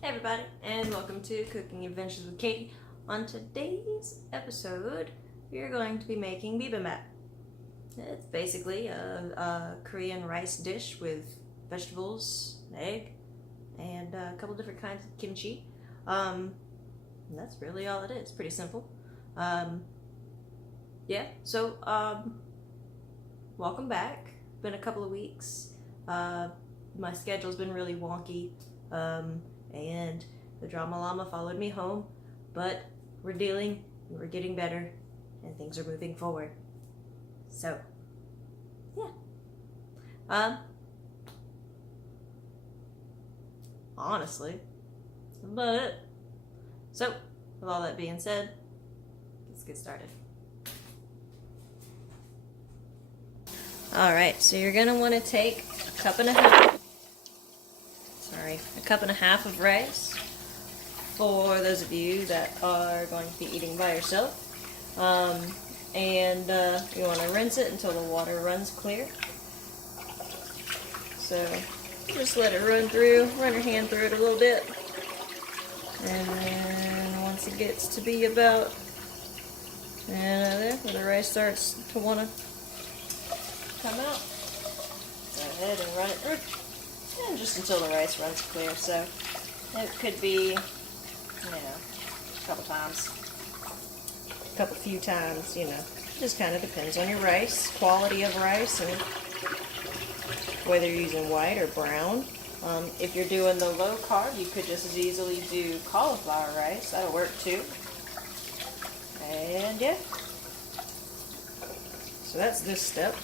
Hey everybody, and welcome to Cooking Adventures with Katie. On today's episode, we are going to be making Bim Bap. It's basically a Korean rice dish with vegetables, an egg, and a couple different kinds of kimchi. And that's really all it is. Pretty simple. Welcome back. Been a couple of weeks. My schedule's been really wonky. And the drama llama followed me home, but we're dealing, and we're getting better, and things are moving forward. So, yeah. Honestly, but so with all that being said, let's get started. All right, so you're gonna want to take a cup and a half of rice for those of you that are going to be eating by yourself. You want to rinse it until the water runs clear. So just let it run through, run your hand through it a little bit. And then once it gets to be about there, where the rice starts to want to come out, go ahead and run it through. And just until the rice runs clear. So it could be, a couple few times, just kind of depends on your rice, quality of rice, and whether you're using white or brown. If you're doing the low carb, you could just as easily do cauliflower rice. That'll work too. And yeah. So that's this step.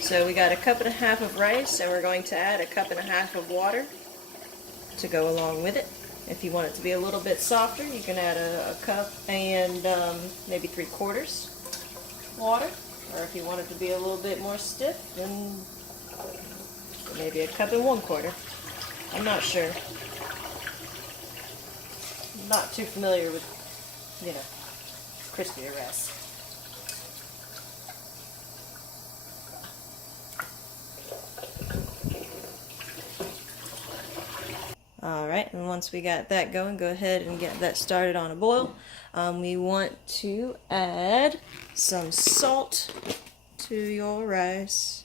So we got a cup and a half of rice, and we're going to add a cup and a half of water to go along with it. If you want it to be a little bit softer, you can add a cup and maybe 3/4 water. Or if you want it to be a little bit more stiff, then maybe a cup and 1/4. I'm not sure. I'm not too familiar with, crispier rice. Alright, and once we got that going, go ahead and get that started on a boil. We want to add some salt to your rice.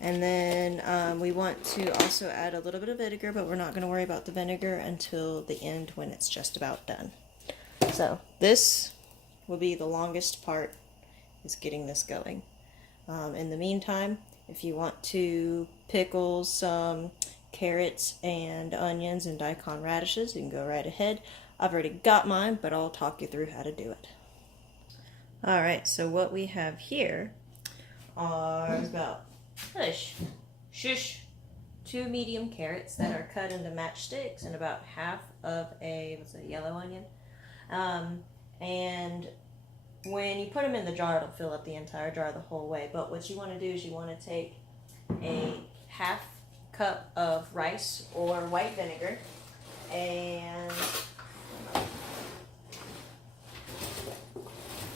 And then we want to also add a little bit of vinegar, but we're not going to worry about the vinegar until the end when it's just about done. So this will be the longest part, is getting this going. In the meantime, if you want to pickle some carrots and onions and daikon radishes, you can go right ahead. I've already got mine, but I'll talk you through how to do it. Alright, so what we have here are about 2 medium carrots that are cut into matchsticks, and about half of a yellow onion. And when you put them in the jar, it'll fill up the entire jar the whole way. But what you want to do is you want to take a half cup of rice or white vinegar, and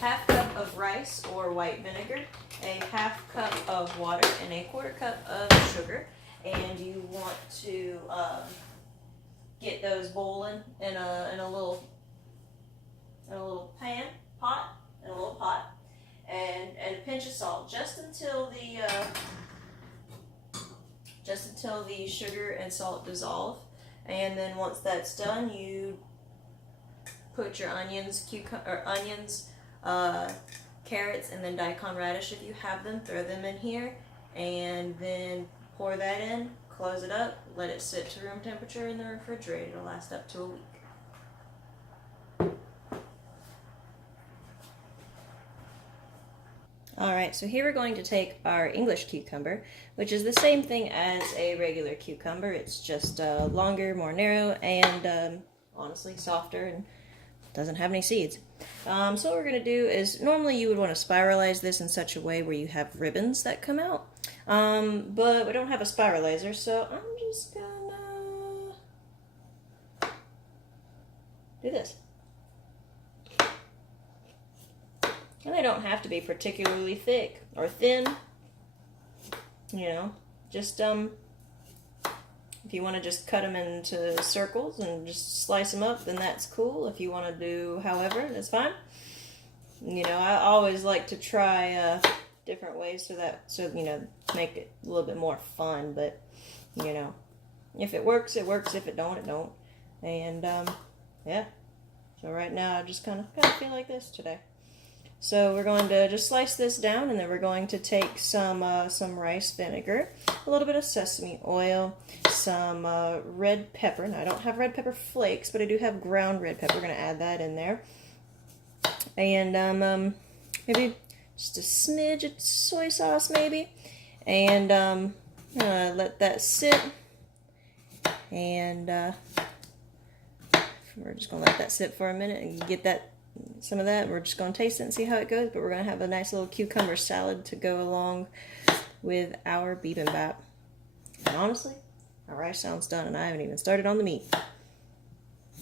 half cup of rice or white vinegar, a half cup of water, and a 1/4 cup of sugar. And you want to get those boiling in a little pot, and a pinch of salt, just until the sugar and salt dissolve. And then once that's done, you put your onions, carrots, and then daikon radish if you have them. Throw them in here, and then pour that in. Close it up. Let it sit to room temperature in the refrigerator. It'll last up to a week. Alright, so here we're going to take our English cucumber, which is the same thing as a regular cucumber. It's just longer, more narrow, and honestly softer, and doesn't have any seeds. So what we're going to do is, normally you would want to spiralize this in such a way where you have ribbons that come out. But we don't have a spiralizer, so I'm just gonna do this. And they don't have to be particularly thick or thin, you know. just if you want to just cut them into circles and just slice them up, then that's cool. If you want to do however, that's fine. You know, I always like to try different ways so you know, make it a little bit more fun. But you know, if it works, it works. If it don't, it don't. And yeah. So right now I just kind of feel like this today. So we're going to just slice this down, and then we're going to take some rice vinegar, a little bit of sesame oil, some red pepper. Now I don't have red pepper flakes, but I do have ground red pepper. We're going to add that in there. And maybe just a smidge of soy sauce maybe. And let that sit. And we're just going to let that sit for a minute and get some of that. We're just going to taste it and see how it goes. But we're going to have a nice little cucumber salad to go along with our Bim Bap. And honestly, our rice sounds done, and I haven't even started on the meat.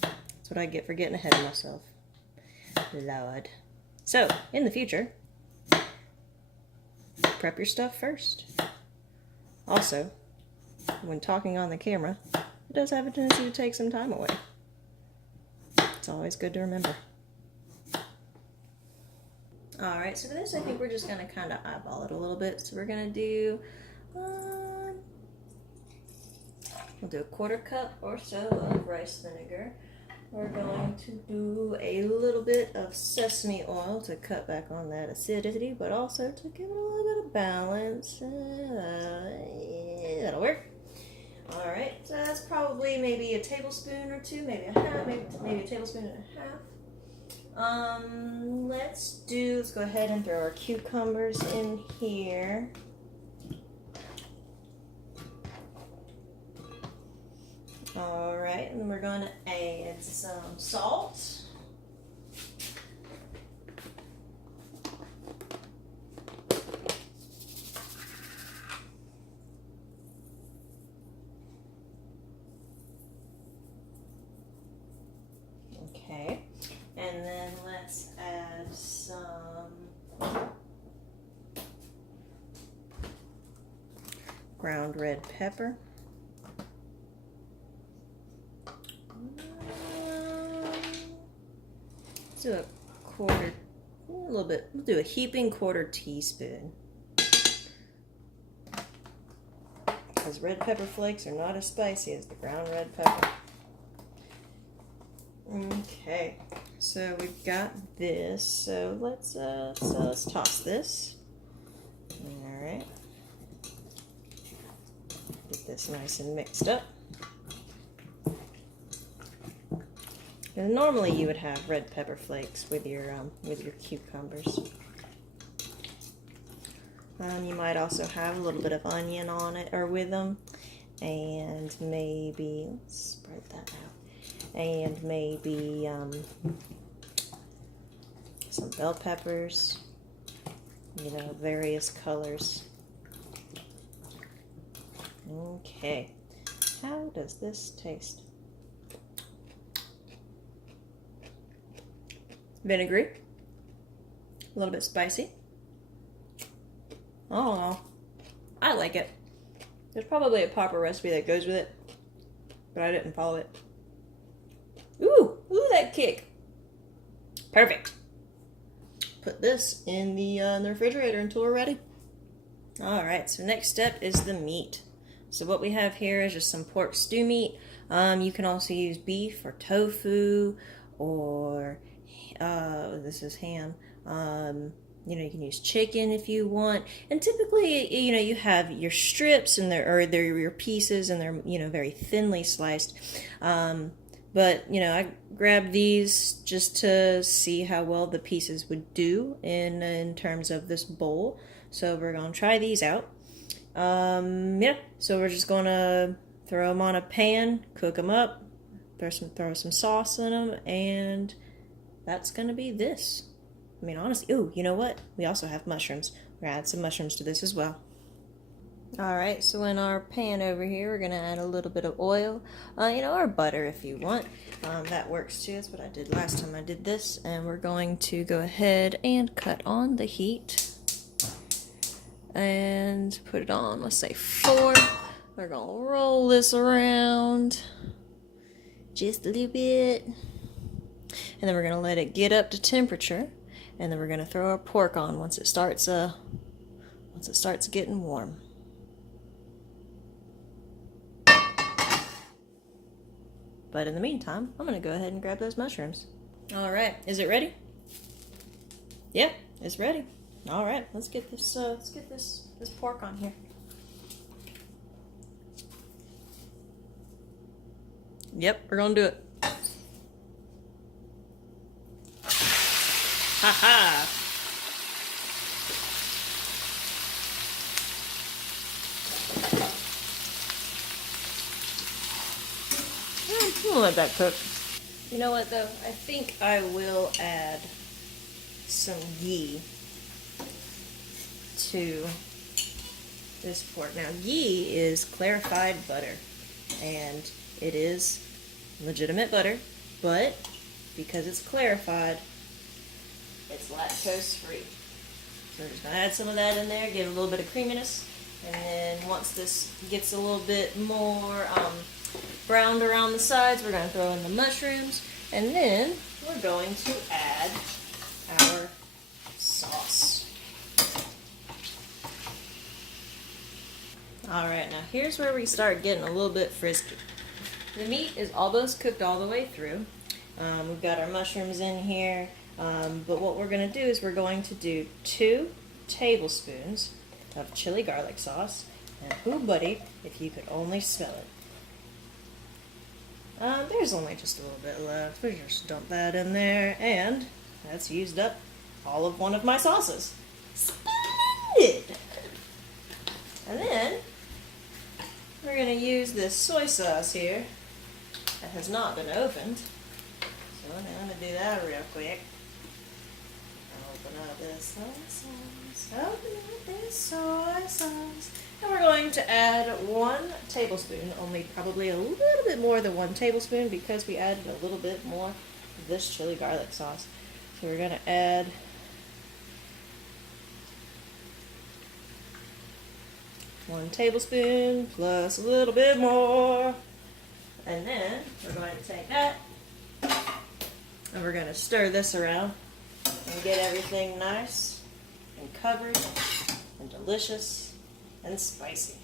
That's what I get for getting ahead of myself. Lord. So, in the future, prep your stuff first. Also, when talking on the camera, it does have a tendency to take some time away. It's always good to remember. Alright, so for this I think we're just going to kind of eyeball it a little bit. So we're going to do, we'll do a 1/4 cup or so of rice vinegar. We're going to do a little bit of sesame oil to cut back on that acidity, but also to give it a little bit of balance. That'll work. Alright, so that's probably maybe a tablespoon or two, maybe a half, maybe a tablespoon and a half. Let's go ahead and throw our cucumbers in here. Alright, and then we're going to add some salt. Okay, and then let's add some ground red pepper. Let's do a little bit, we'll do a heaping 1/4 teaspoon. Because red pepper flakes are not as spicy as the ground red pepper. Okay, so we've got this. So let's toss this. All right, get this nice and mixed up. And normally you would have red pepper flakes with your cucumbers. You might also have a little bit of onion on it or with them, and maybe let's spread that out. And maybe some bell peppers, you know, various colors. Okay, how does this taste? Vinegary, a little bit spicy. I don't know, I like it. There's probably a proper recipe that goes with it, but I didn't follow it. Ooh, that kick. Perfect. Put this in the refrigerator until we're ready. Alright, so next step is the meat. So what we have here is just some pork stew meat. You can also use beef or tofu, or this is ham. You know, you can use chicken if you want. And typically, you know, you have your strips and they're your pieces, and they're, you know, very thinly sliced. But, you know, I grabbed these just to see how well the pieces would do in terms of this bowl. So we're going to try these out. Yeah, so we're just going to throw them on a pan, cook them up, throw some sauce in them, and that's going to be this. I mean, honestly, ooh, you know what? We also have mushrooms. We're going to add some mushrooms to this as well. Alright, so in our pan over here, we're going to add a little bit of oil, you know, or butter if you want. That works too. That's what I did last time I did this. And we're going to go ahead and cut on the heat. and put it on, let's say 4. We're gonna roll this around just a little bit. And then we're gonna let it get up to temperature, and then we're gonna throw our pork on once it starts getting warm. But in the meantime, I'm gonna go ahead and grab those mushrooms. All right, is it ready? Yep, it's ready. All right, let's get this pork on here. Yep, we're gonna do it. Ha ha! We'll let that cook. You know what though? I think I will add some ghee to this pork. Now, ghee is clarified butter, and it is legitimate butter, but because it's clarified, it's lactose free. So we're just gonna add some of that in there, give it a little bit of creaminess, and then once this gets a little bit more browned around the sides, we're gonna throw in the mushrooms, and then we're going to add our sauce. Alright, now here's where we start getting a little bit frisky. The meat is almost cooked all the way through. We've got our mushrooms in here, but what we're going to do is we're going to do 2 tablespoons of chili garlic sauce. And ooh buddy, if you could only smell it. There's only just a little bit left. We just dump that in there, and that's used up all of one of my sauces. Splendid! And then we're going to use this soy sauce here that has not been opened. So I'm going to do that real quick. Open up this soy sauce. Open up this soy sauce. And we're going to add 1 tablespoon, only probably a little bit more than 1 tablespoon because we added a little bit more of this chili garlic sauce. So we're going to add 1 tablespoon plus a little bit more. And then we're going to take that and we're going to stir this around and get everything nice and covered and delicious and spicy.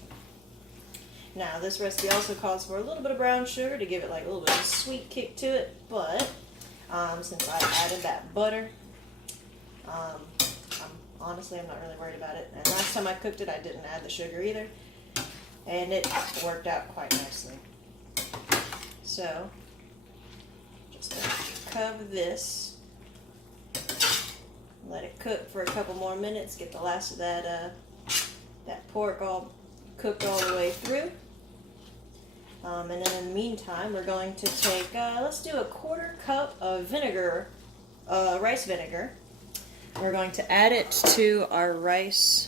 Now this recipe also calls for a little bit of brown sugar to give it like a little bit of a sweet kick to it, but since I added that butter, honestly I'm not really worried about it. And last time I cooked it I didn't add the sugar either, and it worked out quite nicely. So just cover this, let it cook for a couple more minutes, get the last of that pork all cooked all the way through. And then in the meantime, we're going to take, let's do a 1/4 cup of vinegar, rice vinegar. We're going to add it to our rice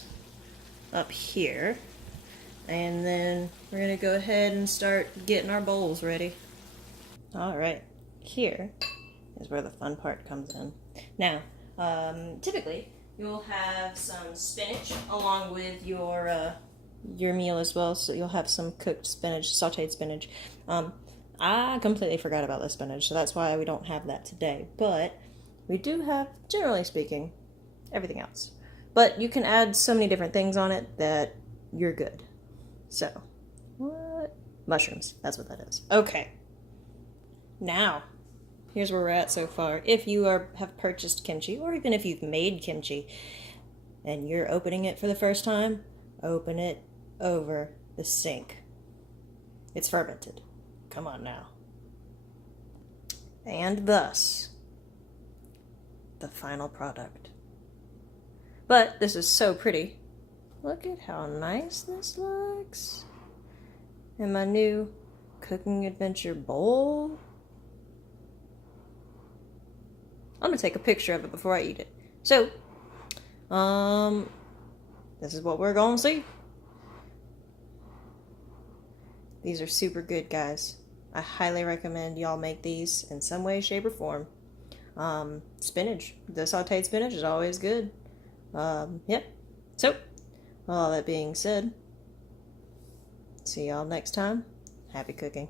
up here. And then we're going to go ahead and start getting our bowls ready. Alright, here is where the fun part comes in. Now, typically, you'll have some spinach along with your meal as well, so you'll have some cooked spinach, sauteed spinach. I completely forgot about the spinach, so that's why we don't have that today. But we do have, generally speaking, everything else. But you can add so many different things on it that you're good. So, what? Mushrooms, that's what that is. Okay. Now, here's where we're at so far. If you have purchased kimchi, or even if you've made kimchi, and you're opening it for the first time, open it over the sink. It's fermented. Come on now. And thus, the final product. But this is so pretty. Look at how nice this looks. And my new cooking adventure bowl. I'm gonna take a picture of it before I eat it. So, this is what we're gonna see. These are super good, guys. I highly recommend y'all make these in some way, shape, or form. Spinach. The sauteed spinach is always good. Yep. So, All that being said, see y'all next time. Happy cooking.